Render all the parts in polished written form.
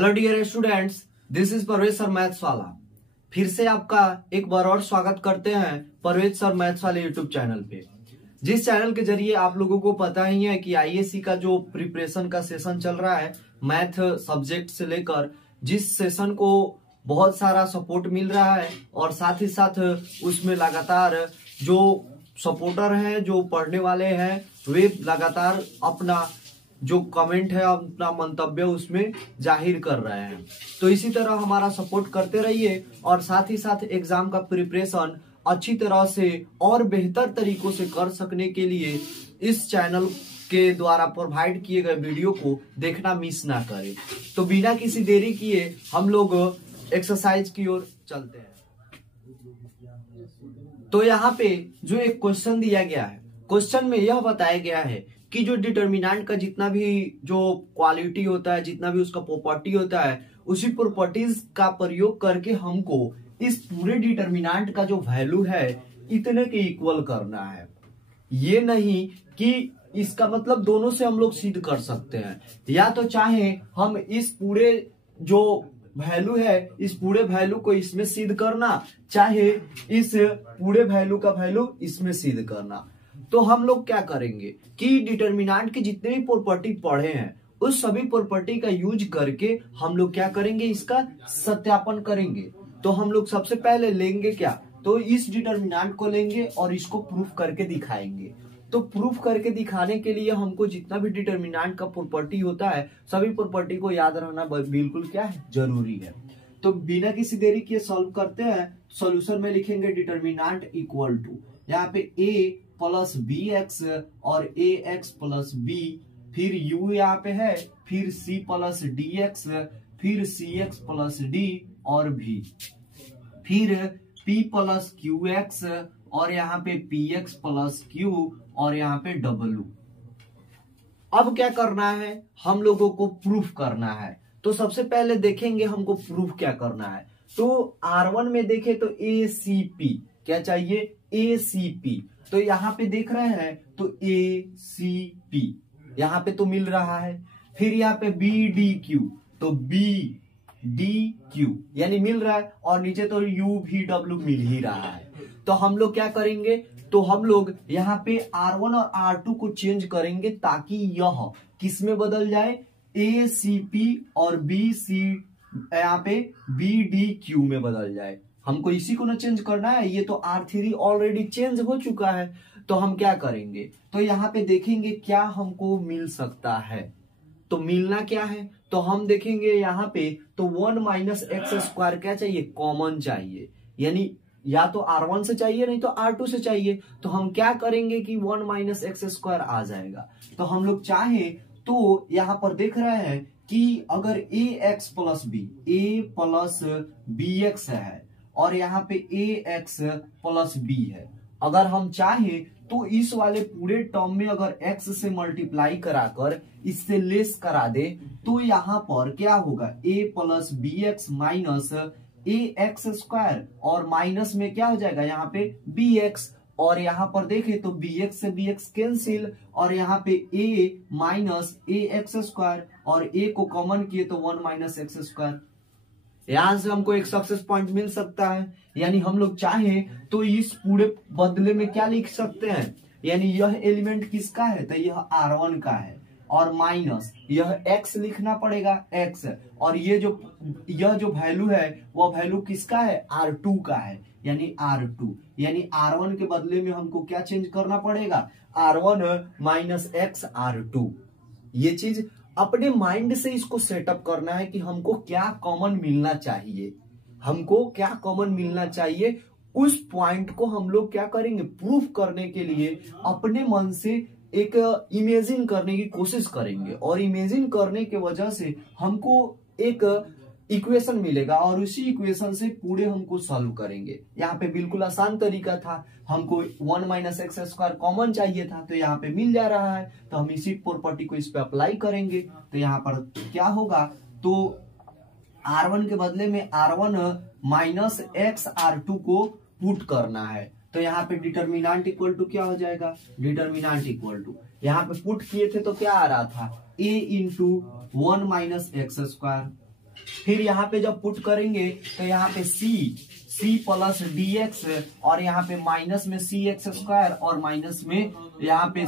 Hello dear students, this is Parvez sir maths वाला। फिर से आपका एक बार और स्वागत करते हैं परवेज सर मैथ्स वाले यूट्यूब चैनल पे। जिस चैनल के जरिए आप लोगों को पता ही है कि आईएएससी का जो प्रिपरेशन का सेशन चल रहा है मैथ सब्जेक्ट से लेकर, जिस सेशन को बहुत सारा सपोर्ट मिल रहा है और साथ ही साथ उसमें लगातार जो सपोर्टर हैं, जो पढ़ने वाले हैं, वे लगातार अपना जो कमेंट है, अपना मंतव्य उसमें जाहिर कर रहे हैं। तो इसी तरह हमारा सपोर्ट करते रहिए और साथ ही साथ एग्जाम का प्रिपरेशन अच्छी तरह से और बेहतर तरीकों से कर सकने के लिए इस चैनल के द्वारा प्रोवाइड किए गए वीडियो को देखना मिस ना करें। तो बिना किसी देरी किए हम लोग एक्सरसाइज की ओर चलते हैं। तो यहाँ पे जो एक क्वेश्चन दिया गया है, क्वेश्चन में यह बताया गया है कि जो डिटर्मिनेंट का जितना भी जो क्वालिटी होता है, जितना भी उसका प्रॉपर्टी होता है, उसी प्रॉपर्टीज का प्रयोग करके हमको इस पूरे डिटर्मिनेंट का जो वैल्यू है इतने के इक्वल करना है। ये नहीं कि इसका मतलब दोनों से हम लोग सिद्ध कर सकते हैं, या तो चाहे हम इस पूरे जो वैल्यू है इस पूरे वैल्यू को इसमें सिद्ध करना, चाहे इस पूरे वैल्यू का वैल्यू इसमें सिद्ध करना। तो हम लोग क्या करेंगे कि डिटर्मिनेंट की जितने भी प्रॉपर्टी पढ़े हैं उस सभी प्रॉपर्टी का यूज करके हम लोग क्या करेंगे, इसका सत्यापन करेंगे। तो हम लोग सबसे पहले लेंगे क्या, तो इस डिटर्मिनेंट को लेंगे और इसको प्रूफ करके दिखाएंगे। तो प्रूफ करके दिखाने के लिए हमको जितना भी डिटर्मिनेंट का प्रॉपर्टी होता है सभी प्रॉपर्टी को याद रहना बिल्कुल क्या है, जरूरी है। तो बिना किसी देरी के सॉल्व करते हैं। सॉल्यूशन में लिखेंगे डिटर्मिनेंट इक्वल टू यहाँ पे a प्लस बी एक्स और ए एक्स प्लस बी, फिर u यहाँ पे है, फिर c प्लस डी एक्स, फिर सी एक्स प्लस डी और v, फिर p प्लस क्यू एक्स और यहाँ पे पी एक्स प्लस क्यू और यहाँ पे w। अब क्या करना है, हम लोगों को प्रूफ करना है। तो सबसे पहले देखेंगे हमको प्रूफ क्या करना है। तो R1 में देखे तो ACP क्या चाहिए, ACP। तो यहाँ पे देख रहे हैं तो ACP यहाँ पे तो मिल रहा है। फिर यहाँ पे BDQ तो BDQ यानी मिल रहा है, और नीचे तो UVW मिल ही रहा है। तो हम लोग क्या करेंगे, तो हम लोग यहाँ पे R1 और R2 को चेंज करेंगे ताकि यह किस में बदल जाए, ACP और BC यहाँ पे BDQ में बदल जाए। हमको इसी को ना चेंज करना है, ये तो R3 ऑलरेडी चेंज हो चुका है। तो हम क्या करेंगे, तो यहाँ पे देखेंगे क्या हमको मिल सकता है। तो मिलना क्या है, तो हम देखेंगे यहाँ पे तो 1 माइनस एक्स स्क्वायर क्या चाहिए, कॉमन चाहिए, यानी या तो R1 से चाहिए नहीं तो R2 से चाहिए। तो हम क्या करेंगे कि 1 माइनस एक्स स्क्वायर आ जाएगा। तो हम लोग चाहे तो यहाँ पर देख रहे हैं कि अगर ए एक्स प्लस बी, ए प्लस बी एक्स है और यहाँ पे ए एक्स प्लस बी है, अगर हम चाहें तो इस वाले पूरे टर्म में अगर x से मल्टीप्लाई कराकर इससे लेस करा दे तो यहाँ पर क्या होगा, a plus B X minus A X square, और माइनस में क्या हो जाएगा यहाँ पे बी एक्स, और यहाँ पर देखें तो बी एक्स से बी एक्स कैंसिल, और यहाँ पे a minus A X square और a को कॉमन किए तो 1 माइनस एक्स स्क्वायर। यहां से हमको एक सक्सेस पॉइंट मिल सकता है। यानी हम लोग चाहें तो इस पूरे बदले में क्या लिख सकते हैं, यानी यह एलिमेंट किसका है, तो यह R1 का है, और माइनस यह x लिखना पड़ेगा x, और यह जो वैल्यू है वह वैल्यू किसका है, R2 का है, यानी R2। यानी R1 के बदले में हमको क्या चेंज करना पड़ेगा, R1 माइनस x R2। ये चीज अपने माइंड से इसको सेटअप करना है कि हमको क्या कॉमन मिलना चाहिए, हमको क्या कॉमन मिलना चाहिए। उस पॉइंट को हम लोग क्या करेंगे, प्रूफ करने के लिए अपने मन से एक इमेजिन करने की कोशिश करेंगे, और इमेजिन करने के वजह से हमको एक इक्वेशन मिलेगा और उसी इक्वेशन से पूरे हमको सॉल्व करेंगे। यहाँ पे बिल्कुल आसान तरीका था, हमको 1 माइनस एक्स स्क्वायर कॉमन चाहिए था तो यहाँ पे मिल जा रहा है। तो हम इसी प्रॉपर्टी को इस पे अप्लाई करेंगे। तो यहाँ पर क्या होगा, तो R1 के बदले में R1 माइनस एक्स R2 को पुट करना है। तो यहाँ पे डिटर्मिनेंट इक्वल टू क्या हो जाएगा, डिटर्मिनेंट इक्वल टू यहाँ पे पुट किए थे तो क्या आ रहा था, a into 1 minus X square फिर यहाँ पे जब पुट करेंगे तो यहाँ पे c प्लस dx और यहाँ पे माइनस में cx² और माइनस में यहाँ पे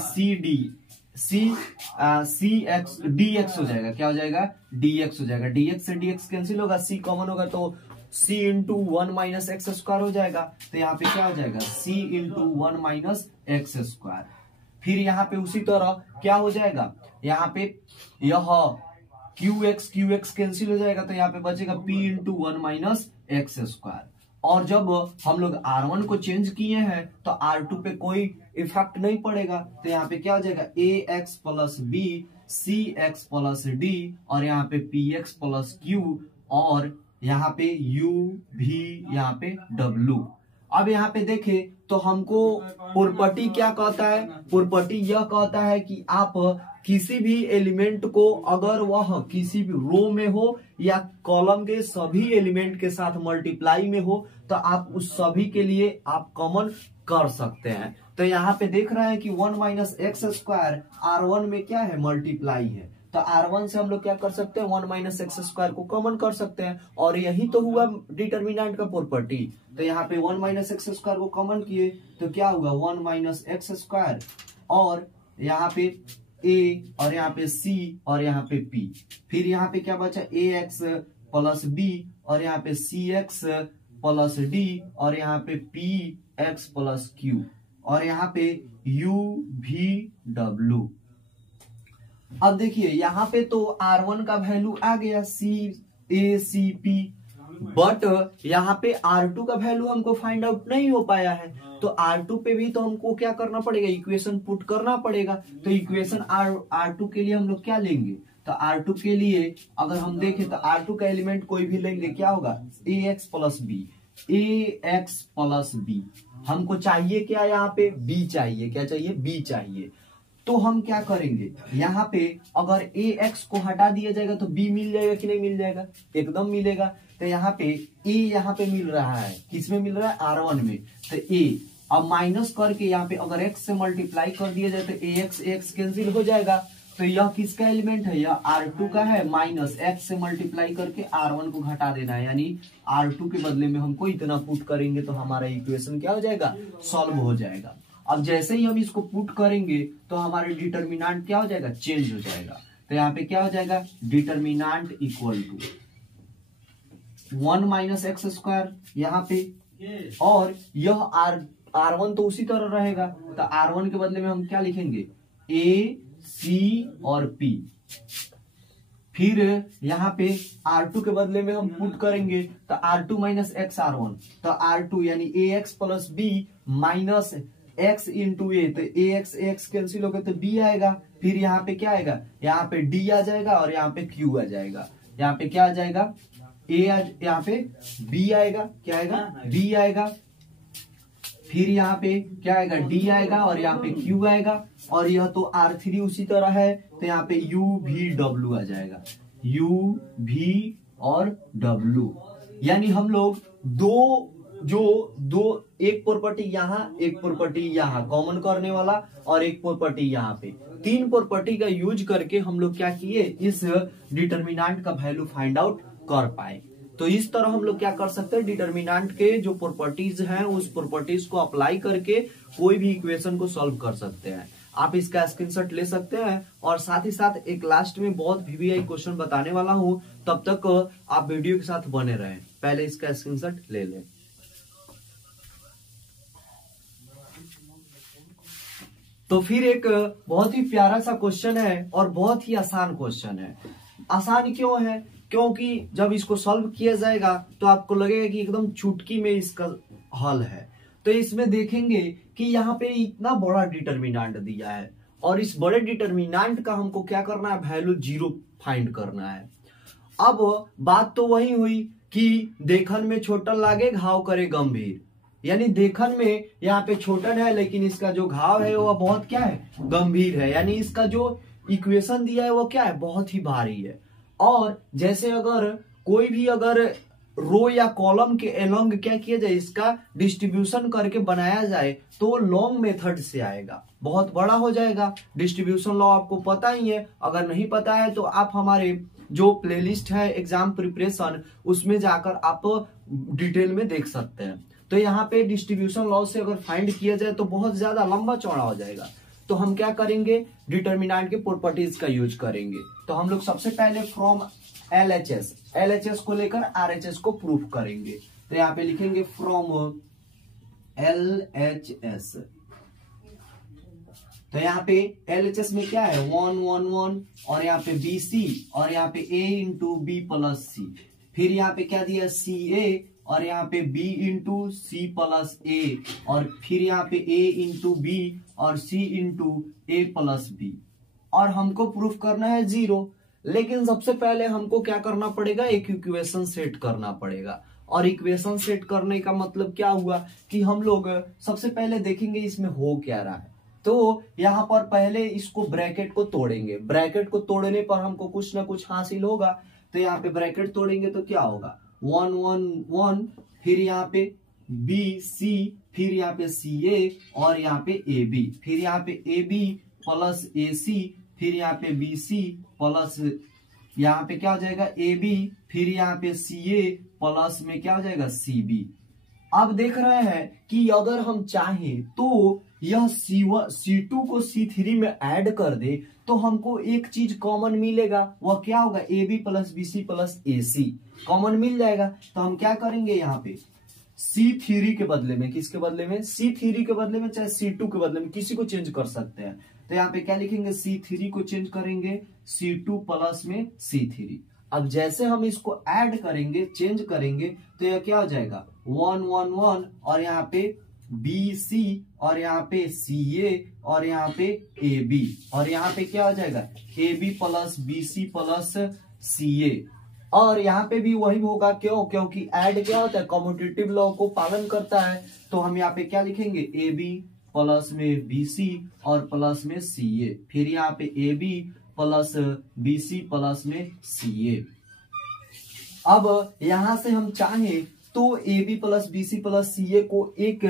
dx हो जाएगा। क्या हो जाएगा? dx हो जाएगा। dx से dx कैंसिल होगा, c कॉमन होगा तो c into 1 minus X square हो जाएगा। तो यहाँ पे क्या हो जाएगा? c into 1 minus X square. फिर यहाँ पे उसी तरह क्या हो जाएगा? यहाँ पे यह qx कैंसिल हो जाएगा तो यहाँ पे बचेगा p into 1 minus X square. और जब हम लोग R1 को चेंज किए हैं तो R2 पे कोई इफेक्ट नहीं पड़ेगा तो यहाँ पे क्या हो जाएगा? ax plus b cx plus d और यहाँ पे px प्लस q और यहाँ पे u v यहाँ पे w। अब यहाँ पे देखे तो हमको प्रॉपर्टी क्या कहता है? प्रॉपर्टी यह कहता है कि आप किसी भी एलिमेंट को अगर वह किसी भी रो में हो या कॉलम के सभी एलिमेंट के साथ मल्टीप्लाई में हो तो आप उस सभी के लिए आप कॉमन कर सकते हैं। तो यहाँ पे देख रहे हैं कि 1 माइनस एक्स स्क्वायर R1 में क्या है? मल्टीप्लाई है। तो R1 से हम लोग क्या कर सकते हैं? 1 माइनस एक्स स्क्वायर को कॉमन कर सकते हैं और यही तो हुआ डिटर्मिनेंट का प्रॉपर्टी। तो यहाँ पे 1 माइनस एक्स स्क्वायर को कॉमन किए तो क्या हुआ? 1 माइनस एक्स स्क्वायर और यहाँ पे a और यहाँ पे c और यहाँ पे p। फिर यहाँ पे क्या बचा? ax प्लस b और यहाँ पे cx प्लस d और यहाँ पे px प्लस q और यहाँ पे u v w। अब देखिए यहाँ पे तो R1 का वैल्यू आ गया CACP, बट यहाँ पे R2 का वैल्यू हमको फाइंड आउट नहीं हो पाया है। तो R2 पे भी तो हमको क्या करना पड़ेगा? इक्वेशन पुट करना पड़ेगा। तो इक्वेशन R2 के लिए हम लोग क्या लेंगे? तो R2 के लिए अगर हम देखें तो R2 का एलिमेंट कोई भी लेंगे, क्या होगा? ax plus b। हमको चाहिए क्या? यहाँ पे b चाहिए। क्या चाहिए? b चाहिए। तो हम क्या करेंगे? यहाँ पे अगर ax को हटा दिया जाएगा तो b मिल जाएगा कि नहीं मिल जाएगा? एकदम मिलेगा। तो यहाँ पे a यहाँ पे मिल रहा है, किस में मिल रहा है? R1 में। तो a अब माइनस करके यहाँ पे अगर x से मल्टीप्लाई कर दिया जाए तो ax कैंसिल हो जाएगा। तो यह किसका एलिमेंट है? यह R2 का है। माइनस x से मल्टीप्लाई करके R1 को घटा देना है, यानी R2 के बदले में हमको इतना पुट करेंगे तो हमारा इक्वेशन क्या हो जाएगा? सॉल्व हो जाएगा। अब जैसे ही हम इसको पुट करेंगे तो हमारे डिटर्मिनेंट क्या हो जाएगा? चेंज हो जाएगा। तो यहाँ पे क्या हो जाएगा? Determinant equal to 1 minus X square यहाँ पे, और यह R1 तो उसी तरह रहेगा। तो R1 के बदले में हम क्या लिखेंगे? A C और P। फिर यहाँ पे R2 के बदले में हम पुट करेंगे तो R2 माइनस एक्स R1, तो R2 यानी ax plus b minus x into A. तो ax कैंसिल हो गया तो b आएगा। फिर यहाँ पे क्या आएगा? यहाँ पे d आ जाएगा और यहाँ पे q आ जाएगा। यहाँ पे क्या आ जाएगा? यहाँ पे b आएगा। क्या आएगा? b आएगा। फिर यहाँ पे क्या आएगा? d आएगा और यहाँ पे q आएगा। और यह तो R3 उसी तरह है तो यहाँ पे u v w आ जाएगा। u v और w, यानी हम लोग दो एक प्रॉपर्टी यहाँ, एक प्रॉपर्टी यहाँ कॉमन करने वाला और एक प्रॉपर्टी यहाँ पे, 3 प्रॉपर्टी का यूज करके हम लोग क्या किए? इस डिटर्मिनेंट का वैल्यू फाइंड आउट कर पाए। तो इस तरह हम लोग क्या कर सकते हैं? डिटर्मिनेंट के जो प्रॉपर्टीज हैं उस प्रॉपर्टीज को अप्लाई करके कोई भी इक्वेशन को सॉल्व कर सकते हैं। आप इसका स्क्रीनशॉट ले सकते हैं और साथ ही साथ एक लास्ट में बहुत VVI क्वेश्चन बताने वाला हूं, तब तक आप वीडियो के साथ बने रहें। पहले इसका स्क्रीनशॉट ले लें। तो फिर एक बहुत ही प्यारा सा क्वेश्चन है और बहुत ही आसान क्वेश्चन है। आसान क्यों है? क्योंकि जब इसको सॉल्व किया जाएगा तो आपको लगेगा कि एकदम चुटकी में इसका हल है। तो इसमें देखेंगे कि यहाँ पे इतना बड़ा डिटर्मिनेंट दिया है और इस बड़े डिटर्मिनेंट का हमको क्या करना है? वैल्यू 0 फाइंड करना है। अब बात तो वही हुई कि देखन में छोटन लागे घाव करे गंभीर, यानी देखन में यहाँ पे छोटन है लेकिन इसका जो घाव है वह बहुत क्या है? गंभीर है। यानी इसका जो इक्वेशन दिया है वो क्या है? बहुत ही भारी है। और जैसे अगर कोई भी अगर रो या कॉलम के एलोंग क्या किया जाए? इसका डिस्ट्रीब्यूशन करके बनाया जाए तो लॉन्ग मेथड से आएगा, बहुत बड़ा हो जाएगा। डिस्ट्रीब्यूशन लॉ आपको पता ही है, अगर नहीं पता है तो आप हमारे जो प्लेलिस्ट है एग्जाम प्रिपरेशन, उसमें जाकर आप डिटेल में देख सकते हैं। तो यहाँ पे डिस्ट्रीब्यूशन लॉस से अगर फाइंड किया जाए तो बहुत ज्यादा लंबा चौड़ा हो जाएगा। तो हम क्या करेंगे, डिटर्मिनेंट के प्रॉपर्टीज का यूज करेंगे। तो हम लोग सबसे पहले फ्रॉम एलएचएस को लेकर आरएचएस को प्रूफ करेंगे। तो यहाँ पे लिखेंगे फ्रॉम एलएचएस। तो यहाँ पे एलएचएस में क्या है 1 1 1 और यहाँ पे बीसी और यहाँ पे ए इंटू बी प्लस सी। फिर यहाँ पे क्या दिया सी ए और यहाँ पे बी इंटू सी प्लस ए और फिर यहाँ पे ए इंटू बी और सी इंटू ए प्लस बी। और हमको प्रूफ करना है 0। लेकिन सबसे पहले हमको क्या करना पड़ेगा, एक इक्वेशन सेट करना पड़ेगा। और इक्वेशन सेट करने का मतलब क्या हुआ कि हम लोग सबसे पहले देखेंगे इसमें हो क्या रहा है। तो यहाँ पर पहले इसको ब्रैकेट को तोड़ेंगे। ब्रैकेट को तोड़ने पर हमको कुछ ना कुछ हासिल होगा। तो यहाँ पे ब्रैकेट तोड़ेंगे तो क्या होगा 1 1 1, फिर यहाँ पे बी सी, फिर यहाँ पे सी ए और यहाँ पे ए बी, फिर यहाँ पे A B plus A C, फिर यहाँ पे बी सी प्लस यहाँ पे क्या हो जाएगा ए बी, फिर यहाँ पे सी ए प्लस में क्या हो जाएगा सी बी। अब देख रहे हैं कि अगर हम चाहें तो यह C2 को C3 में ऐड कर दे तो हमको एक चीज कॉमन मिलेगा। वह क्या होगा A B plus B C plus A C common मिल जाएगा। तो हम क्या करेंगे यहाँ पे C3 के बदले में, किसके बदले में, C3 के बदले में चाहे C2 के बदले में किसी को चेंज कर सकते हैं। तो यहाँ पे क्या लिखेंगे C3 को चेंज करेंगे C2 प्लस में C3। अब जैसे हम इसको ऐड करेंगे, चेंज करेंगे, तो यह क्या हो जाएगा 1 1 1 और यहाँ पे बी सी और यहाँ पे सी ए और यहाँ पे ए बी और यहाँ पे क्या हो जाएगा A B plus B C plus C A. और यहाँ पे भी वही होगा, क्यों, क्योंकि ऐड क्या होता है कम्यूटेटिव लॉ को पालन करता है। तो हम यहाँ पे क्या लिखेंगे ए बी प्लस में बी सी और प्लस में सी ए, फिर यहाँ पे A B plus B C plus में सी ए। अब यहां से हम चाहें तो A B plus B C plus C A को एक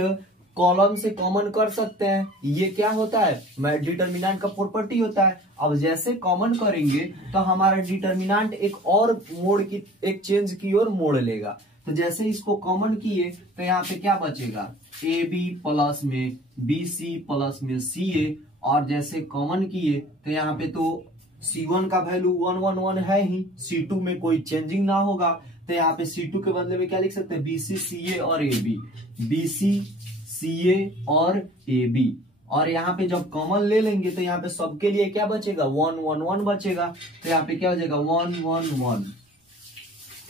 कॉलम से कॉमन कर सकते हैं। ये क्या होता है डिटर्मिनेंट का प्रॉपर्टी होता है। अब जैसे कॉमन करेंगे तो हमारा डिटर्मिनेंट एक और मोड़ की, एक चेंज की ओर मोड़ लेगा। तो जैसे इसको कॉमन किए तो यहाँ पे क्या बचेगा ए बी प्लस में बी सी प्लस में सी ए। और जैसे कॉमन किए तो यहाँ पे तो C1 का वैल्यू 1 1 1 है ही, C2 में कोई चेंजिंग ना होगा। तो यहाँ पे C2 के बदले में क्या लिख सकते हैं BC CA और AB, BC CA और AB। और यहाँ पे जब कॉमन ले लेंगे तो यहाँ पे सबके लिए क्या बचेगा 1 1 1 बचेगा। तो यहाँ पे क्या हो जाएगा 1 1 1।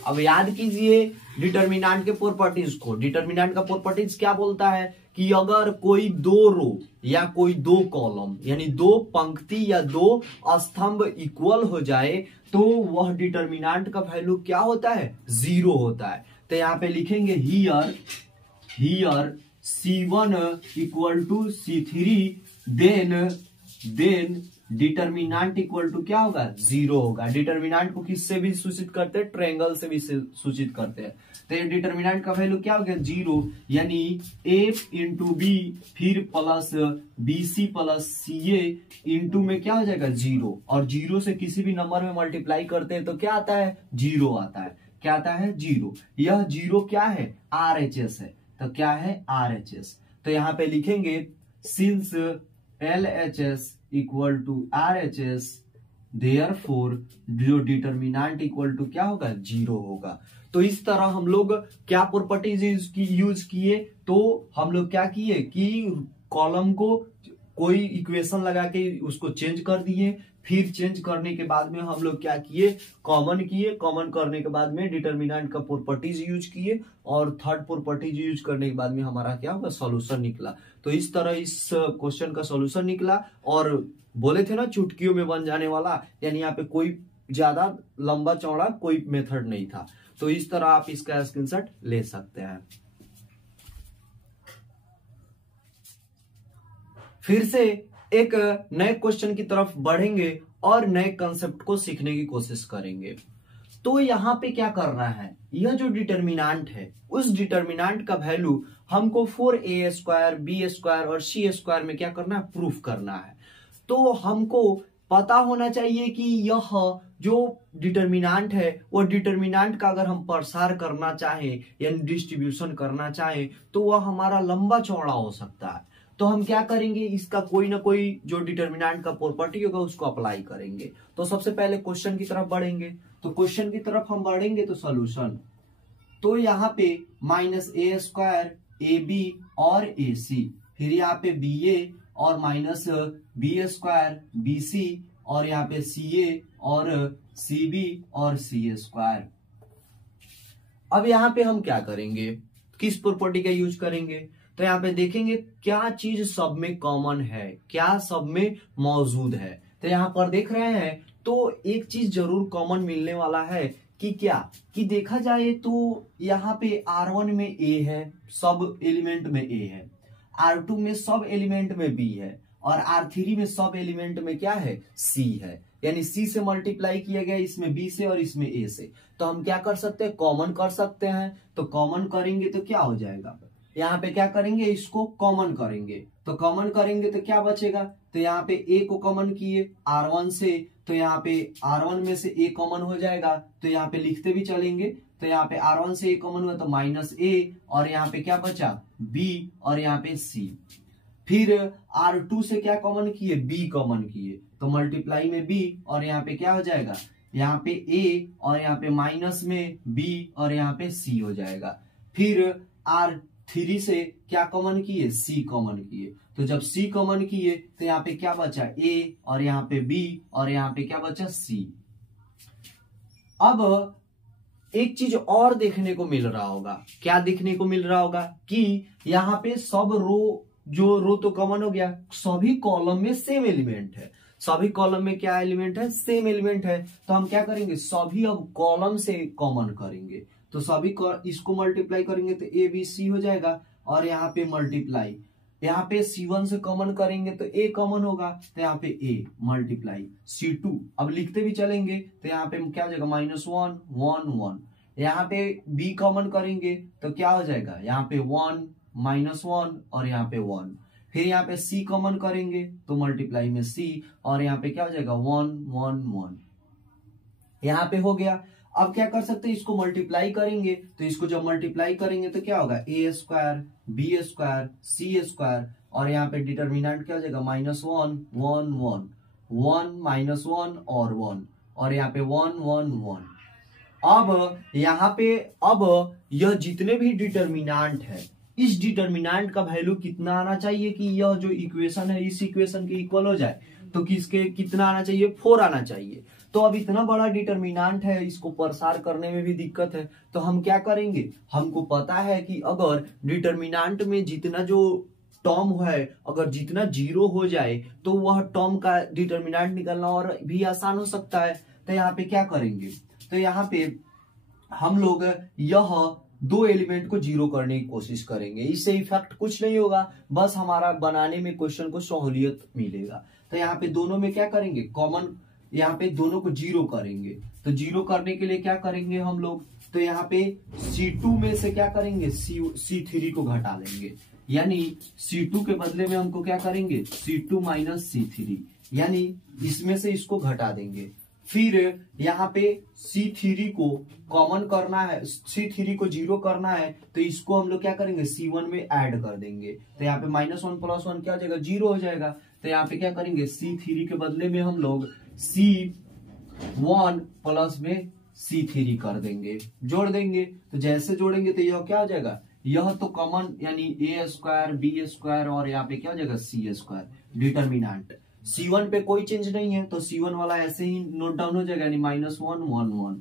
अब याद कीजिए डिटर्मिनेंट के प्रॉपर्टीज को। डिटर्मिनेंट का प्रॉपर्टीज क्या बोलता है कि अगर कोई दो रो या कोई दो कॉलम यानी दो पंक्ति या दो स्तंभ इक्वल हो जाए तो वह डिटर्मिनेंट का वैल्यू क्या होता है 0 होता है। तो यहाँ पे लिखेंगे here C1 equal to C3 then determinant equal to क्या होगा 0 होगा। डिटर्मिनेंट को किससे भी सूचित करते हैं, ट्रायंगल से भी सूचित करते हैं। तो डिटर्मिनेंट का वैल्यू क्या हो गया 0, यानी a इंटू बी फिर plus B C plus C ए इंटू में क्या हो जाएगा 0। और 0 से किसी भी नंबर में मल्टीप्लाई करते हैं तो क्या आता है 0 आता है। क्या आता है 0। यह 0 क्या है RHS है। तो क्या है RHS। तो यहाँ पे लिखेंगे since LHS equal to RHS therefore जो डिटर्मिनेंट इक्वल टू क्या होगा 0 होगा। तो इस तरह हम लोग क्या प्रॉपर्टीज यूज किए, तो हम लोग क्या किए कि कॉलम को कोई इक्वेशन लगा के उसको चेंज कर दिए। फिर चेंज करने के बाद में हम लोग क्या किए कॉमन किए। कॉमन करने के बाद में डिटर्मिनेंट का प्रॉपर्टीज यूज किए और थर्ड प्रॉपर्टीज यूज करने के बाद में हमारा क्या होगा सॉल्यूशन निकला। तो इस तरह इस क्वेश्चन का सॉल्यूशन निकला। और बोले थे ना चुटकियों में बन जाने वाला, यानी यहाँ पे कोई ज्यादा लंबा चौड़ा कोई मेथड नहीं था। तो इस तरह आप इसका स्क्रीनशॉट ले सकते हैं। फिर से एक नए क्वेश्चन की तरफ बढ़ेंगे और नए कंसेप्ट को सीखने की कोशिश करेंगे। तो यहाँ पे क्या करना है, यह जो डिटर्मिनेंट है उस डिटर्मिनेंट का वैल्यू हमको 4a² b² और c² में क्या करना है प्रूफ करना है। तो हमको पता होना चाहिए कि यह जो डिटर्मिनेंट है वो डिटर्मिनेंट का अगर हम प्रसार करना चाहें यानी डिस्ट्रीब्यूशन करना चाहें तो वह हमारा लंबा चौड़ा हो सकता है। तो हम क्या करेंगे, इसका कोई ना कोई जो डिटर्मिनेंट का प्रॉपर्टी होगा उसको अप्लाई करेंगे। तो सबसे पहले क्वेश्चन की तरफ बढ़ेंगे। तो क्वेश्चन की तरफ हम बढ़ेंगे तो सॉल्यूशन, तो यहाँ पे minus A square A B और ए सी, फिर यहाँ पे बी ए और minus B square B C, और यहाँ पे सी ए और सी बी और सी स्क्वायर। अब यहाँ पे हम क्या करेंगे, किस प्रॉपर्टी का यूज करेंगे, तो यहाँ पे देखेंगे क्या चीज सब में कॉमन है, क्या सब में मौजूद है। तो यहाँ पर देख रहे हैं तो एक चीज जरूर कॉमन मिलने वाला है कि क्या, कि देखा जाए तो यहाँ पे R1 में A है, सब एलिमेंट में A है, R2 में सब एलिमेंट में B है, और R3 में सब एलिमेंट में क्या है, C है। यानी C से मल्टीप्लाई किया गया इसमें B से और इसमें A से। तो हम क्या कर सकते हैं, कॉमन कर सकते हैं। तो कॉमन करेंगे तो क्या हो जाएगा, यहाँ पे क्या करेंगे, इसको कॉमन करेंगे। तो कॉमन करेंगे तो क्या बचेगा, तो यहाँ पे A को कॉमन किए R1 से, तो यहाँ पे R1 में से A कॉमन हो जाएगा। तो यहाँ पे लिखते भी चलेंगे, तो यहाँ पे R1 से A कॉमन हुआ तो माइनस A, और यहाँ पे क्या बचा B, और यहाँ पे C। फिर R2 से क्या कॉमन किए, B कॉमन किए, तो मल्टीप्लाई में B, और यहाँ पे क्या हो जाएगा, यहाँ पे A, और यहाँ पे माइनस में B, और यहाँ पे C हो जाएगा। फिर R3 से क्या कॉमन किए, C कॉमन किए, तो जब C कॉमन किए तो यहाँ पे क्या बचा A, और यहाँ पे B, और यहाँ पे क्या बचा C। अब एक चीज और देखने को मिल रहा होगा, क्या देखने को मिल रहा होगा कि यहाँ पे सब रो, जो रो तो कॉमन हो गया, सभी कॉलम में सेम एलिमेंट है। सभी कॉलम में क्या एलिमेंट है, सेम एलिमेंट है। तो हम क्या करेंगे, सभी अब कॉलम से कॉमन करेंगे। तो सभी इसको मल्टीप्लाई करेंगे तो ए बी सी हो जाएगा, और यहाँ पे मल्टीप्लाई, यहाँ पे C1 से कॉमन करेंगे तो A कॉमन होगा, तो यहाँ पे A मल्टीप्लाई C2। अब लिखते भी चलेंगे तो यहाँ पे क्या हो जाएगा, -1 1 1। यहाँ पे B कॉमन करेंगे तो क्या हो जाएगा, यहाँ पे 1 -1 और यहाँ पे 1। फिर यहाँ पे C कॉमन करेंगे तो मल्टीप्लाई में C, और यहाँ पे क्या हो जाएगा 1 1 1। यहाँ पे हो गया। अब क्या कर सकते हैं, इसको मल्टीप्लाई करेंगे, तो इसको जब मल्टीप्लाई करेंगे तो क्या होगा, A square B square C square, और यहाँ पे डिटर्मिनेंट क्या हो जाएगा, -1 1 1 1 -1 और 1, और यहाँ पे 1 1 1। अब यहाँ पे, अब यह जितने भी डिटर्मिनेंट है, इस डिटर्मिनेंट का वैल्यू कितना आना चाहिए कि यह जो इक्वेशन है इस इक्वेशन के इक्वल हो जाए, तो किसके कितना आना चाहिए, 4 आना चाहिए। तो अब इतना बड़ा डिटर्मिनेंट है, इसको प्रसार करने में भी दिक्कत है। तो हम क्या करेंगे, हमको पता है कि अगर डिटर्मिनेंट में जितना जो टर्म है, अगर जितना 0 हो जाए तो वह टर्म का डिटर्मिनेंट निकलना और भी आसान हो सकता है। तो यहाँ पे क्या करेंगे, तो यहाँ पे हम लोग यह दो एलिमेंट को 0 करने की कोशिश करेंगे। इससे इफेक्ट कुछ नहीं होगा, बस हमारा बनाने में क्वेश्चन को सहूलियत मिलेगा। तो यहाँ पे दोनों में क्या करेंगे, कॉमन, यहाँ पे दोनों को 0 करेंगे। तो 0 करने के लिए क्या करेंगे हम लोग, तो यहाँ पे C2 में से क्या करेंगे, C3 को घटा लेंगे। यानी C2 के बदले में हमको क्या करेंगे, C2 माइनस C3, यानी इसमें से इसको घटा देंगे। फिर यहाँ पे C3 को कॉमन करना है, C3 को 0 करना है, तो इसको हम लोग क्या करेंगे, C1 में ऐड कर देंगे। तो यहाँ पे -1 + 1 क्या हो जाएगा, 0 हो जाएगा। तो यहाँ पे क्या करेंगे, C3 के बदले में हम लोग C1 प्लस में C3 कर देंगे, जोड़ देंगे। तो जैसे जोड़ेंगे तो यह क्या हो जाएगा, यह तो कॉमन, यानी A स्क्वायर B स्क्वायर, और यहाँ पे क्या हो जाएगा C स्क्वायर। डिटर्मिनेंट C1 पे कोई चेंज नहीं है, तो C1 वाला ऐसे ही नोट डाउन हो जाएगा, यानी -1 1 1।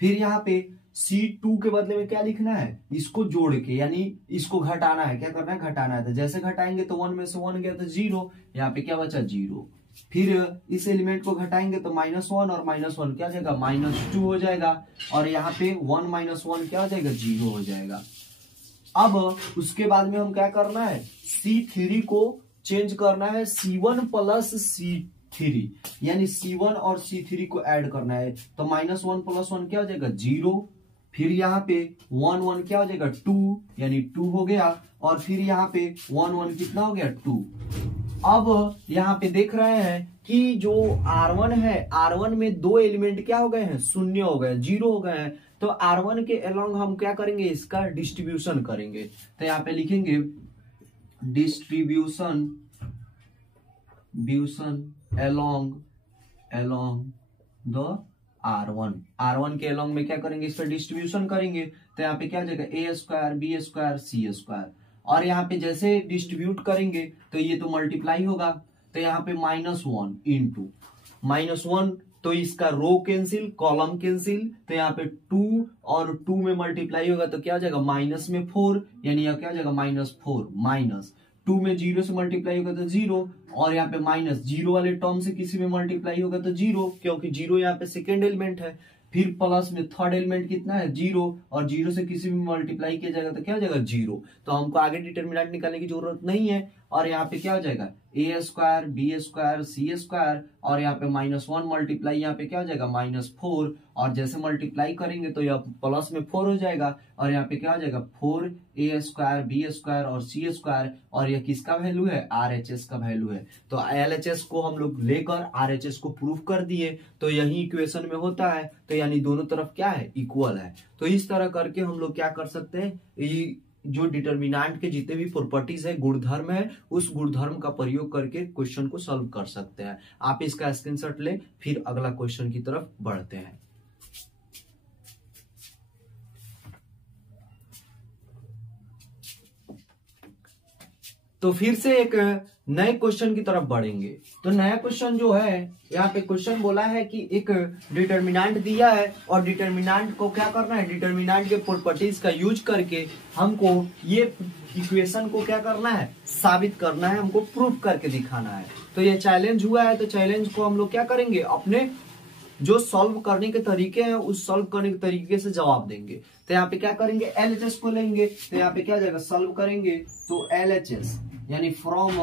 फिर यहाँ पे C2 के बदले में क्या लिखना है, इसको जोड़ के, यानी इसको घटाना है। क्या करना है, घटाना है। तो जैसे घटाएंगे तो 1 में से 1 गया तो 0, यहाँ पे क्या बचा 0। फिर इस एलिमेंट को घटाएंगे तो -1 और -1 क्या हो जाएगा, -2 हो जाएगा, और यहाँ पे 1 - 1 क्या हो जाएगा, 0 हो जाएगा। अब उसके बाद में हम क्या करना है, C3 को चेंज करना है C1 प्लस C3, यानी C1 और C3 को ऐड करना है। तो -1 + 1 क्या हो जाएगा, 0। फिर यहाँ पे 1 1 क्या हो जाएगा, 2, यानी 2 हो गया। और फिर यहाँ पे 1 1 कितना हो गया, 2। अब यहाँ पे देख रहे हैं कि जो R1 है, R1 में दो एलिमेंट क्या हो गए हैं, शून्य हो गए, जीरो हो गए हैं। तो R1 के अलोंग हम क्या करेंगे, इसका डिस्ट्रीब्यूशन करेंगे। तो यहाँ पे लिखेंगे डिस्ट्रीब्यूशन अलोंग द R1 के अलोंग में क्या करेंगे, इसका डिस्ट्रीब्यूशन करेंगे। तो यहाँ पे क्या हो जाएगा, a square B square C square, और यहाँ पे जैसे डिस्ट्रीब्यूट करेंगे तो ये तो मल्टीप्लाई होगा। तो यहाँ पे -1 इंटू -1, तो इसका रो कैंसिल, कॉलम कैंसिल, तो यहाँ पे 2 और 2 में मल्टीप्लाई होगा तो क्या हो जाएगा, माइनस में 4, यानी यह क्या हो जाएगा -4, माइनस 2 में 0 से मल्टीप्लाई होगा तो 0, और यहाँ पे माइनस 0 वाले टर्म से किसी में मल्टीप्लाई होगा तो 0, क्योंकि 0 यहाँ पे सेकेंड एलिमेंट है। फिर प्लस में थर्ड एलिमेंट कितना है, 0, और 0 से किसी में मल्टीप्लाई किया जाएगा तो क्या हो जाएगा, 0। तो हमको आगे डिटरमिनेंट निकालने की जरूरत नहीं है। और यहाँ पे क्या हो जाएगा, a square B square C square, और यहाँ पे -1 मल्टीप्लाई यहाँ पे क्या हो जाएगा, -4, और जैसे मल्टीप्लाई करेंगे तो यह प्लस में 4 हो जाएगा, और यहाँ पे क्या हो जाएगा 4a स्क्वायर बी स्क्वायर और सी स्क्वायर, और यह किसका वैल्यू है, RHS का वैल्यू है। तो LHS को हम लोग लेकर RHS को प्रूव कर दिए, तो यही इक्वेशन में होता है। तो यानी दोनों तरफ क्या है, इक्वल है। तो इस तरह करके हम लोग क्या कर सकते हैं, जो डिटर्मिनेंट के जितने भी प्रॉपर्टीज है, गुणधर्म है, उस गुणधर्म का प्रयोग करके क्वेश्चन को सॉल्व कर सकते हैं। आप इसका स्क्रीनशॉट ले, फिर अगला क्वेश्चन की तरफ बढ़ते हैं। तो फिर से एक नए क्वेश्चन की तरफ बढ़ेंगे। तो नया क्वेश्चन जो है, यहाँ पे क्वेश्चन बोला है कि एक डिटर्मिनेंट दिया है, और डिटर्मिनेंट को क्या करना है, डिटर्मिनेंट के प्रॉपर्टीज का यूज करके हमको ये इक्वेशन को क्या करना है, साबित करना है, हमको प्रूव करके दिखाना है। तो ये चैलेंज हुआ है, तो चैलेंज को हम लोग क्या करेंगे, अपने जो सॉल्व करने के तरीके हैं उस सॉल्व करने के तरीके से जवाब देंगे। तो यहाँ पे क्या करेंगे, LHS को लेंगे। तो यहाँ पे क्या जाएगा, सॉल्व करेंगे तो LHS यानी फ्रॉम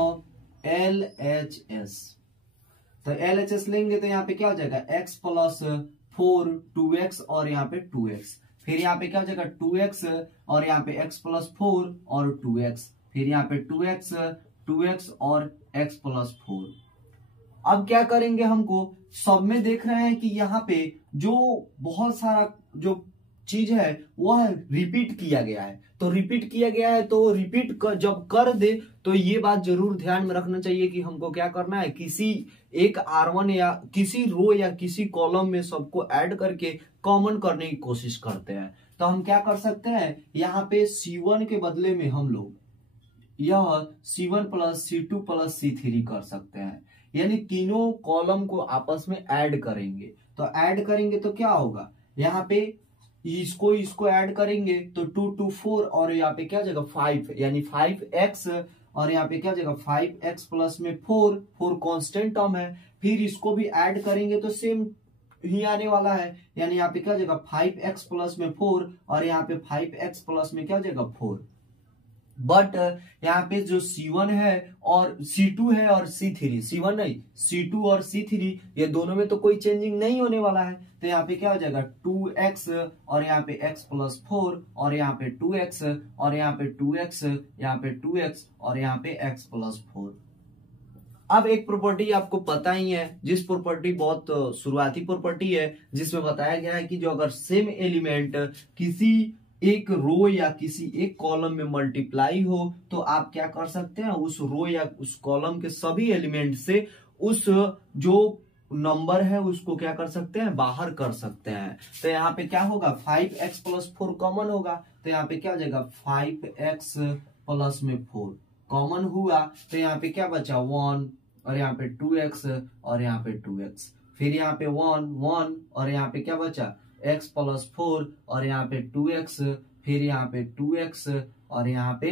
LHS, तो LHS लेंगे तो यहाँ पे क्या हो जाएगा, x प्लस 4 2x और यहाँ पे 2x, फिर यहाँ पे क्या हो जाएगा 2x और यहाँ पे x प्लस 4 और 2x, फिर यहाँ पे 2x और x प्लस 4। अब क्या करेंगे, हमको सब में देख रहे हैं कि यहाँ पे जो बहुत सारा जो चीज है वह रिपीट किया गया है। तो रिपीट किया गया है तो रिपीट जब कर दे तो ये बात जरूर ध्यान में रखना चाहिए कि हमको क्या करना है, किसी एक R1 या किसी रो या किसी कॉलम में सबको ऐड करके कॉमन करने की कोशिश करते हैं। तो हम क्या कर सकते हैं, यहाँ पे C1 के बदले में हम लोग यह C1 plus C2 plus C3 कर सकते हैं, यानी तीनों कॉलम को आपस में ऐड करेंगे। तो ऐड करेंगे तो क्या होगा, यहाँ पे इसको ऐड करेंगे तो 2 2 4 और यहाँ पे क्या जाएगा 5, यानी 5x, और यहाँ पे क्या जाएगा 5x प्लस में 4 कांस्टेंट टर्म है। फिर इसको भी ऐड करेंगे तो सेम ही आने वाला है, यानी यहाँ पे क्या जाएगा 5x प्लस में 4 और यहाँ पे 5x प्लस में क्या जाएगा 4। बट यहाँ पे जो C1 है और C2 है और C3, C1 नहीं C2 और C3, ये दोनों में तो कोई चेंजिंग नहीं होने वाला है। तो यहाँ पे क्या हो जाएगा 2x और यहाँ पे x प्लस 4 और यहाँ पे 2x और यहाँ पे 2x, यहाँ पे 2x और यहाँ पे x प्लस 4। अब एक प्रॉपर्टी आपको पता ही है, जिस प्रॉपर्टी बहुत शुरुआती प्रॉपर्टी है, जिसमें बताया गया है कि जो अगर सेम एलिमेंट किसी एक रो या किसी एक कॉलम में मल्टीप्लाई हो तो आप क्या कर सकते हैं, उस रो या उस कॉलम के सभी एलिमेंट से उस जो नंबर है उसको क्या कर सकते हैं, बाहर कर सकते हैं। तो यहाँ पे क्या होगा 5x प्लस 4 कॉमन होगा, तो यहाँ पे क्या हो जाएगा 5x प्लस में 4 कॉमन हुआ, तो यहाँ पे क्या बचा 1 और यहाँ पे 2x और यहाँ पे 2x, फिर यहाँ पे 1 1 और यहाँ पे क्या बचा x प्लस 4 और यहाँ पे 2x, फिर यहाँ पे 2x और यहाँ पे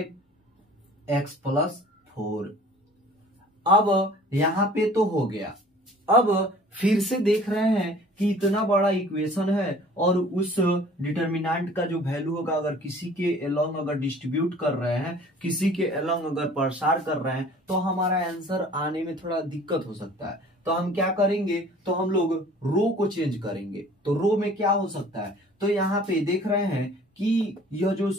x प्लस 4। अब यहाँ पे तो हो गया। अब फिर से देख रहे हैं कि इतना बड़ा इक्वेशन है और उस डिटर्मिनेंट का जो वैल्यू होगा, अगर किसी के अलोंग अगर डिस्ट्रीब्यूट कर रहे हैं, किसी के अलोंग अगर प्रसार कर रहे हैं, तो हमारा आंसर आने में थोड़ा दिक्कत हो सकता है। तो हम क्या करेंगे, तो हम लोग रो को चेंज करेंगे। तो रो में क्या हो सकता है, तो यहाँ पे देख रहे हैं कि यह जो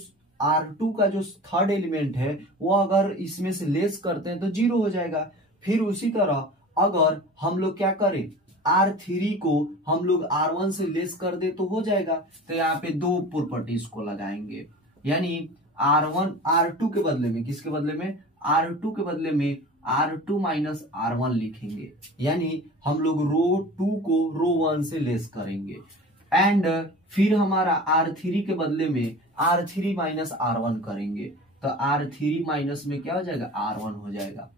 R2 का जो थर्ड एलिमेंट है वो अगर इसमें से लेस करते हैं तो 0 हो जाएगा। फिर उसी तरह अगर हम लोग क्या करें, R3 को हम लोग R1 से लेस कर दे तो हो जाएगा। तो यहाँ पे दो प्रॉपर्टीज को लगाएंगे, यानी R1 R2 के बदले में, किसके बदले में, R2 के बदले में R2 माइनस R1 लिखेंगे, यानी हम लोग रो 2 को रो 1 से लेस करेंगे। एंड फिर हमारा R3 के बदले में R3 माइनस R1 करेंगे, तो R3 माइनस में क्या हो जाएगा, R1 हो जाएगा।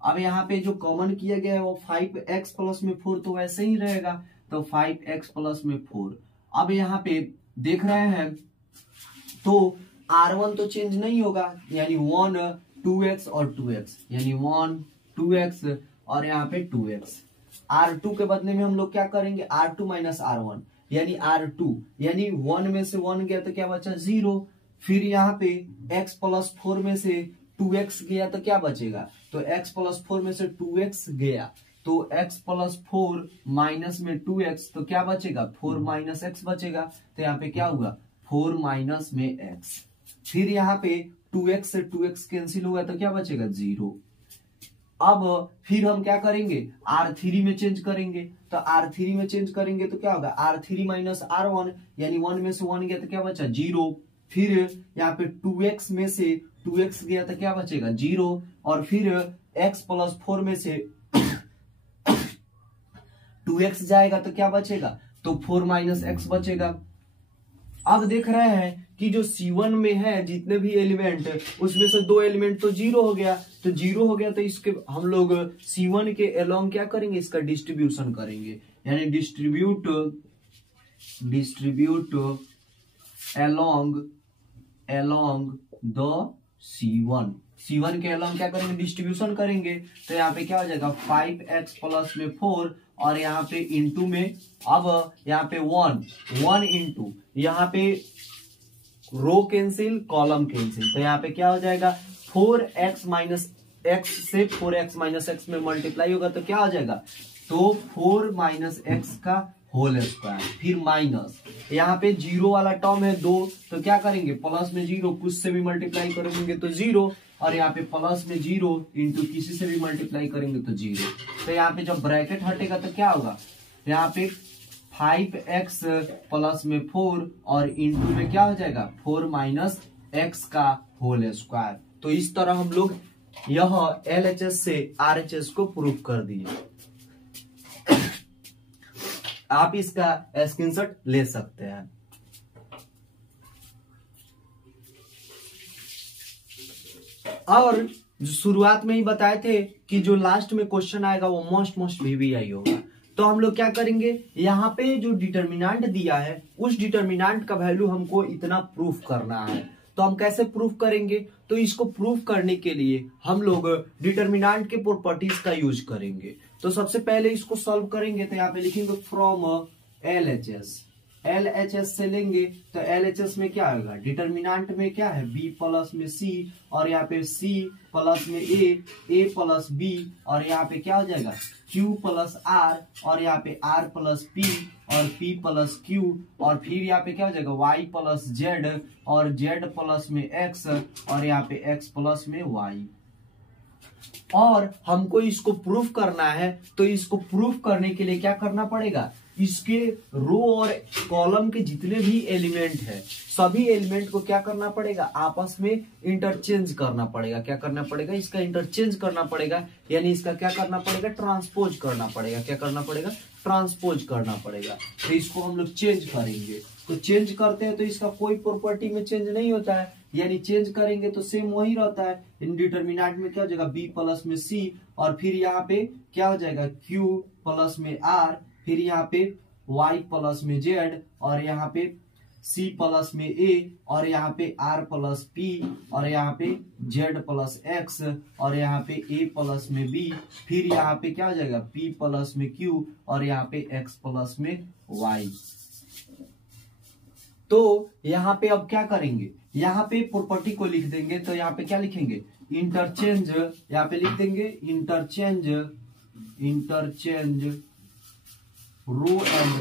अब यहाँ पे जो कॉमन किया गया है वो 5x प्लस में 4 तो वैसे ही रहेगा, तो 5x प्लस में 4। अब यहाँ पे देख रहे हैं तो R1 तो चेंज नहीं होगा, यानी 1 2x और 2x, यानी 1 2x और यहाँ पे 2x। R2 के बदले में हम लोग क्या करेंगे, R2 माइनस R1, यानी R2, यानी 1 में से 1 गया तो क्या बचा, 0। फिर यहाँ पे x प्लस 4 में से 2x गया तो क्या बचेगा, तो x प्लस 4 में से 2x गया तो x प्लस 4 माइनस में 2x, तो क्या बचेगा, 4 माइनस x बचेगा। तो यहाँ पे क्या होगा, 4 माइनस में x। फिर यहाँ पे 2x से 2x कैंसिल हुआ तो क्या बचेगा, 0। अब फिर हम क्या करेंगे, R3 में चेंज करेंगे, तो R3 में चेंज करेंगे तो क्या होगा, R3 माइनस R1, यानी 1 में से 1 गया तो क्या बचा, 0। फिर यहाँ पे 2x में से 2x गया तो क्या बचेगा, 0। और फिर x प्लस 4 में से 2x जाएगा तो क्या बचेगा, तो 4 माइनस x बचेगा। अब देख रहे हैं कि जो C1 में है जितने भी एलिमेंट उसमें से 2 एलिमेंट तो 0 हो गया, तो 0 हो गया तो इसके हम लोग C1 के अलोंग क्या करेंगे, इसका डिस्ट्रीब्यूशन करेंगे, यानी डिस्ट्रीब्यूट along द C1 के अलोंग क्या करेंगे, डिस्ट्रीब्यूशन करेंगे। तो यहाँ पे क्या हो जाएगा, 5x प्लस में 4 और यहाँ पे इंटू में, अब यहाँ पे 1 इंटू, यहाँ पे रो कैंसिल कॉलम कैंसिल, तो यहाँ पे क्या हो जाएगा, 4x माइनस x से 4x माइनस x में मल्टीप्लाई होगा तो क्या हो जाएगा, तो 4 माइनस x का होल स्क्वायर, फिर माइनस, यहाँ पे 0 वाला टर्म है 2, तो क्या करेंगे, प्लस में 0 कुछ से भी मल्टीप्लाई करेंगे तो 0, और यहाँ पे प्लस में 0 इंटू किसी से भी मल्टीप्लाई करेंगे तो 0। तो यहाँ पे जब ब्रैकेट हटेगा तो क्या होगा, यहाँ पे 5x प्लस में 4 और इंटू में क्या हो जाएगा, 4 माइनस x का होल स्क्वायर। तो इस तरह हम लोग यह LHS से RHS को प्रूव कर दिए। आप इसका स्क्रीनशॉट ले सकते हैं। और जो शुरुआत में ही बताए थे कि जो लास्ट में क्वेश्चन आएगा वो मोस्ट VVI होगा, तो हम लोग क्या करेंगे, यहाँ पे जो डिटर्मिनेंट दिया है उस डिटर्मिनेंट का वैल्यू हमको इतना प्रूफ करना है। तो हम कैसे प्रूफ करेंगे, तो इसको प्रूफ करने के लिए हम लोग डिटर्मिनेंट के प्रॉपर्टीज का यूज करेंगे। तो सबसे पहले इसको सॉल्व करेंगे, तो यहाँ पे लिखेंगे फ्रॉम LHS से लेंगे, तो LHS में क्या होगा, डिटर्मिनेंट में क्या है, b प्लस में c, और यहाँ पे c प्लस में a प्लस b, और यहाँ पे क्या हो जाएगा, q प्लस r, और यहाँ पे r प्लस p और p प्लस q, और फिर यहाँ पे क्या हो जाएगा, y प्लस z, और z प्लस में x, और यहाँ पे x प्लस में y। और हमको इसको प्रूफ करना है, तो इसको प्रूफ करने के लिए क्या करना पड़ेगा, इसके रो और कॉलम के जितने भी एलिमेंट है सभी एलिमेंट को क्या करना पड़ेगा, आपस में इंटरचेंज करना पड़ेगा। क्या करना पड़ेगा, इसका इंटरचेंज करना पड़ेगा, यानी इसका क्या करना पड़ेगा, ट्रांसपोज करना पड़ेगा। क्या करना पड़ेगा, ट्रांसपोज करना पड़ेगा। तो इसको हम लोग चेंज करेंगे, तो चेंज करते हैं तो इसका कोई प्रॉपर्टी में चेंज नहीं होता है, यानी चेंज करेंगे तो सेम वही रहता है। इन डिटर्मिनेंट में क्या हो जाएगा, b प्लस में c, और फिर यहाँ पे क्या हो जाएगा, q प्लस में r, फिर यहाँ पे y प्लस में z, और यहाँ पे c प्लस में a, और यहाँ पे r प्लस p, और यहाँ पे z प्लस x, और यहाँ पे a प्लस में b, फिर यहाँ पे क्या हो जाएगा, p प्लस में q, और यहाँ पे x प्लस में y। तो यहाँ पे अब क्या करेंगे, यहाँ पे प्रॉपर्टी को लिख देंगे, तो यहाँ पे क्या लिखेंगे, इंटरचेंज, यहाँ पे लिख देंगे इंटरचेंज रो एंड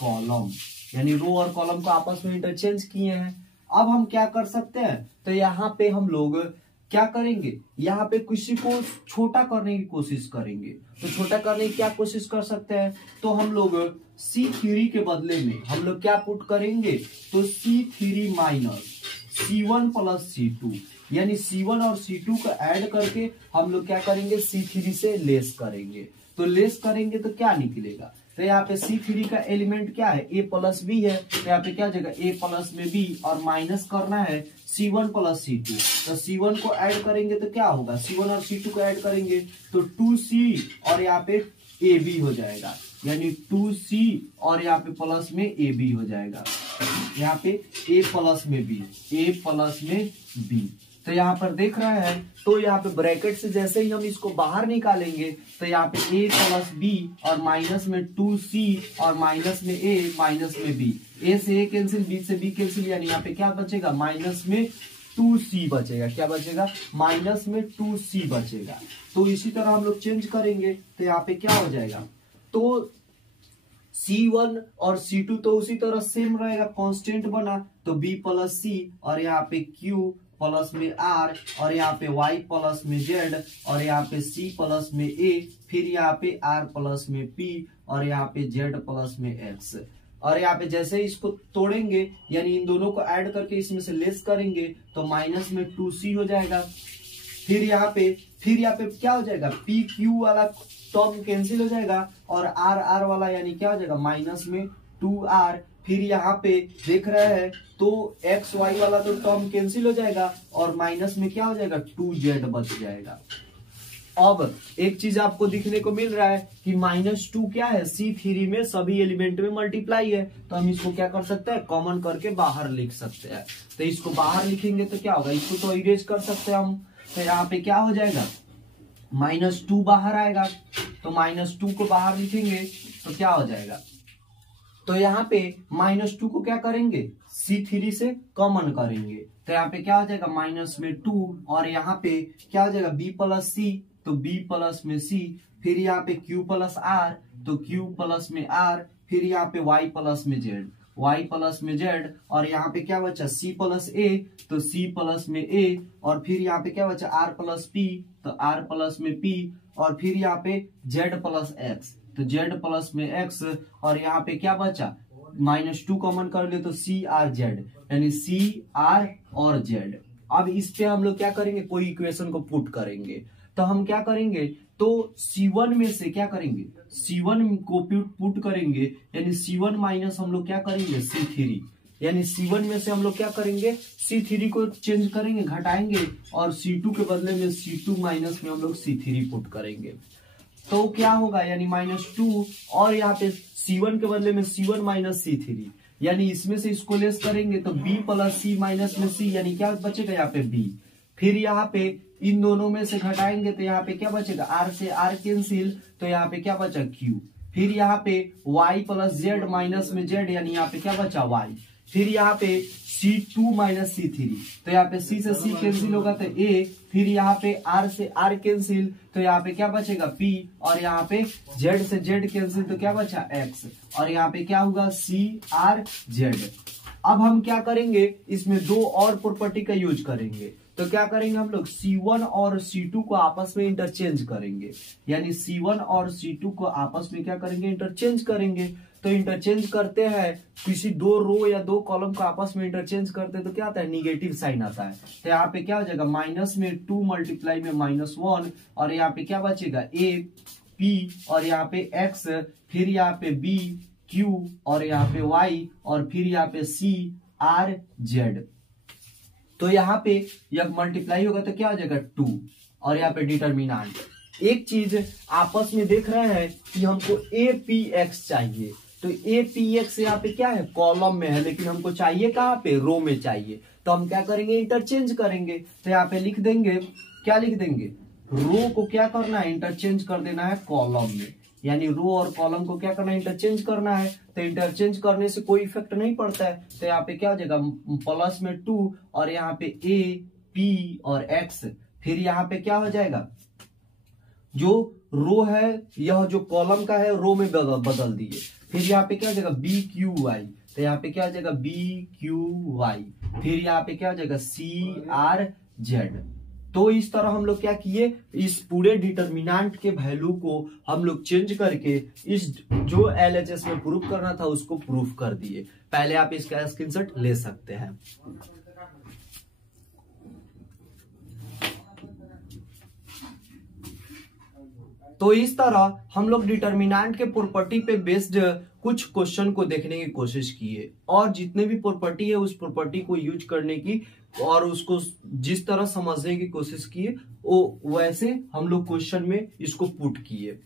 कॉलम, यानी रो और कॉलम को आपस में इंटरचेंज किए हैं। अब हम क्या कर सकते हैं, तो यहाँ पे हम लोग क्या करेंगे, यहाँ पे किसी को छोटा करने की कोशिश करेंगे। तो छोटा करने की क्या कोशिश कर सकते हैं, तो हम लोग C3 के बदले में हम लोग क्या पुट करेंगे, तो C3 minus C1 plus C2, यानी C1 और C2 को ऐड करके हम लोग क्या करेंगे, C3 से लेस करेंगे। तो लेस करेंगे तो क्या निकलेगा, तो यहाँ पे C3 का एलिमेंट क्या है, A प्लस B है, तो यहाँ पे क्या हो जाएगा A प्लस में B, और माइनस करना है C1 प्लस C2। तो C1 को ऐड करेंगे तो क्या होगा, C1 और C2 को ऐड करेंगे तो 2C और यहाँ पे AB हो जाएगा, यानी 2C और यहाँ पे प्लस में AB हो जाएगा, यहाँ पे A प्लस में B, A प्लस में B। तो यहाँ पर देख रहे हैं, तो यहाँ पे ब्रैकेट से जैसे ही हम इसको बाहर निकालेंगे तो यहाँ पे A प्लस B और माइनस में 2C और माइनस में A माइनस में B, A से A कैंसिल, B से B कैंसिल, यानी यहाँ पे क्या बचेगा, माइनस में 2C बचेगा। क्या बचेगा, माइनस में 2C बचेगा। तो इसी तरह हम लोग चेंज करेंगे तो यहाँ पे क्या हो जाएगा, तो C1 और C2 तो उसी तरह सेम रहेगा, कांस्टेंट बना, तो B प्लस C और यहाँ पे Q प्लस में R और यहाँ पे Y प्लस में Z और यहाँ पे C प्लस में A, फिर यहाँ पे R प्लस में P और यहाँ पे Z प्लस में X। और यहाँ पे जैसे ही इसको तोड़ेंगे, यानी इन दोनों को ऐड करके इसमें से लेस करेंगे तो माइनस में 2C हो जाएगा। फिर यहाँ पे क्या हो जाएगा, PQ वाला टर्म कैंसिल हो जाएगा और RR वाला यानी क्या हो जाएगा, माइनस में 2R। फिर यहाँ पे देख रहे हैं तो XY वाला तो टर्म कैंसिल हो जाएगा और माइनस में क्या हो जाएगा, 2Z बच जाएगा। अब एक चीज आपको दिखने को मिल रहा है कि -2 क्या है, C3 में सभी एलिमेंट में मल्टीप्लाई है, तो हम इसको क्या कर सकते हैं, कॉमन करके बाहर लिख सकते हैं। तो इसको बाहर लिखेंगे तो क्या होगा, इसको तो इरेज कर सकते हैं हम। तो यहाँ पे क्या हो जाएगा, -2 बाहर आएगा, तो -2 को बाहर लिखेंगे तो क्या हो जाएगा, तो यहाँ पे -2 को क्या करेंगे, C3 से कॉमन करेंगे, तो यहाँ पे क्या हो जाएगा, माइनस में 2 और यहाँ पे क्या हो जाएगा, B प्लस C, तो B प्लस में C, फिर यहाँ पे Q प्लस R, तो Q प्लस में R, फिर यहाँ पे Y प्लस में Z, Y प्लस में Z, और यहाँ पे क्या बचा, C प्लस A, तो C प्लस में A, और फिर यहाँ पे क्या बचा, R प्लस P, तो R प्लस में P, और फिर यहाँ पे Z प्लस X, तो Z प्लस में X, और यहाँ पे क्या बचा, -2 कॉमन कर ले तो CR Z, यानी CR और Z। अब इस पे हम लोग क्या करेंगे, कोई इक्वेशन को पुट करेंगे, तो हम क्या करेंगे, तो C1 में से क्या करेंगे, C1 को पुट करेंगे, यानी C1 माइनस हम लोग क्या करेंगे, C3, यानी C1 में से हम लोग क्या करेंगे, C3 को चेंज करेंगे, घटाएंगे, और C2 के बदले में C2 माइनस में हम लोग C3 पुट करेंगे। तो क्या होगा, यानी -2, और यहाँ पे C1 के बदले में C1 माइनस C3, यानी इसमें से इसको लेस करेंगे तो B प्लस C माइनस में C, यानी क्या बचेगा यहाँ पे B। फिर यहाँ पे इन दोनों में से घटाएंगे तो यहाँ पे क्या बचेगा, R से R कैंसिल, तो यहाँ पे क्या बचा, Q। फिर यहाँ पे Y प्लस Z माइनस में Z, यानी यहाँ पे क्या बचा, Y। फिर यहाँ पे C2 माइनस C3, तो यहाँ पे C से C कैंसिल होगा तो A, फिर यहाँ पे R से R कैंसिल, तो यहाँ पे क्या बचेगा P, और यहाँ पे Z से Z कैंसिल, तो क्या बचा X, और यहाँ पे क्या होगा CR Z। अब हम क्या करेंगे, इसमें दो और प्रॉपर्टी का यूज करेंगे, तो क्या करेंगे हम लोग, C1 और C2 को आपस में इंटरचेंज करेंगे, यानी C1 और C2 को आपस में क्या करेंगे, इंटरचेंज करेंगे। तो इंटरचेंज करते हैं, किसी दो रो या दो कॉलम को आपस में इंटरचेंज करते हैं तो क्या आता है, निगेटिव साइन आता है। तो यहाँ पे क्या हो जाएगा, माइनस में 2 मल्टीप्लाई में -1, और यहाँ पे क्या बचेगा, A P, और यहाँ पे X, फिर यहाँ पे B Q, और यहाँ पे Y, और फिर यहाँ पे C R Z। तो यहाँ पे यह मल्टीप्लाई होगा तो क्या हो जाएगा 2, और यहाँ पे डिटर्मिनेंट। एक चीज आपस में देख रहे हैं कि हमको APX चाहिए, तो APX यहाँ पे क्या है, कॉलम में है, लेकिन हमको चाहिए कहाँ पे, रो में चाहिए। तो हम क्या करेंगे, इंटरचेंज करेंगे, तो यहाँ पे लिख देंगे, क्या लिख देंगे, रो को क्या करना है, इंटरचेंज कर देना है कॉलम में, यानी रो और कॉलम को क्या करना है, इंटरचेंज करना है। तो इंटरचेंज करने से कोई इफेक्ट नहीं पड़ता है, तो यहाँ पे क्या हो जाएगा, प्लस में 2, और यहाँ पे A P और X, फिर यहाँ पे क्या हो जाएगा, जो रो है यह जो कॉलम का है रो में बदल दिए, फिर यहाँ पे क्या हो जाएगा BQY, तो यहाँ पे क्या हो जाएगा BQY, फिर यहाँ पे क्या हो जाएगा CRZ। तो इस तरह हम लोग क्या किए, इस पूरे डिटर्मिनेंट के वैल्यू को हम लोग चेंज करके इस जो LHS में प्रूफ करना था उसको प्रूफ कर दिए। पहले आप इसका स्क्रीनशॉट ले सकते हैं। तो इस तरह हम लोग डिटर्मिनेंट के प्रॉपर्टी पे बेस्ड कुछ क्वेश्चन को देखने की कोशिश किए और जितने भी प्रॉपर्टी है उस प्रॉपर्टी को यूज करने की और उसको जिस तरह समझने की कोशिश किए वो वैसे हम लोग क्वेश्चन में इसको पुट किए।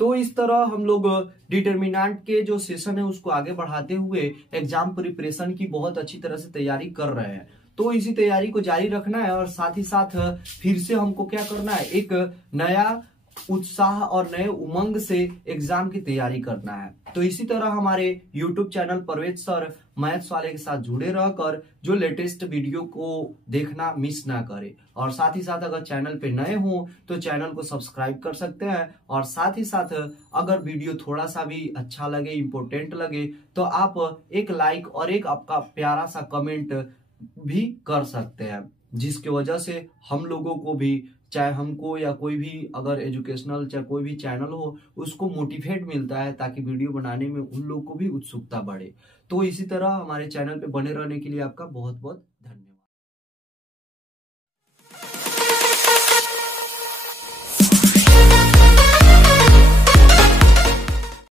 तो इस तरह हम लोग डिटर्मिनेंट के जो सेशन है उसको आगे बढ़ाते हुए एग्जाम प्रिपरेशन की बहुत अच्छी तरह से तैयारी कर रहे हैं। तो इसी तैयारी को जारी रखना है और साथ ही साथ फिर से हमको क्या करना है, एक नया उत्साह और नए उमंग से एग्जाम की तैयारी करना है। तो इसी तरह हमारे YouTube channel Parvez sir maths वाले के साथ जुड़े रहकर जो लेटेस्ट वीडियो को देखना मिस ना करें और साथ ही साथ अगर चैनल पे नए हो तो चैनल को सब्सक्राइब कर सकते हैं और साथ ही साथ अगर वीडियो थोड़ा सा भी अच्छा लगे, इंपॉर्टेंट लगे तो आप एक लाइक और एक आपका प्यारा सा कमेंट भी कर सकते हैं, जिसकी वजह से हम लोगों को भी, चाहे हमको या कोई भी अगर एजुकेशनल चाहे कोई भी चैनल हो, उसको मोटिवेट मिलता है ताकि वीडियो बनाने में उन लोगों को भी उत्सुकता बढ़े। तो इसी तरह हमारे चैनल पे बने रहने के लिए आपका बहुत बहुत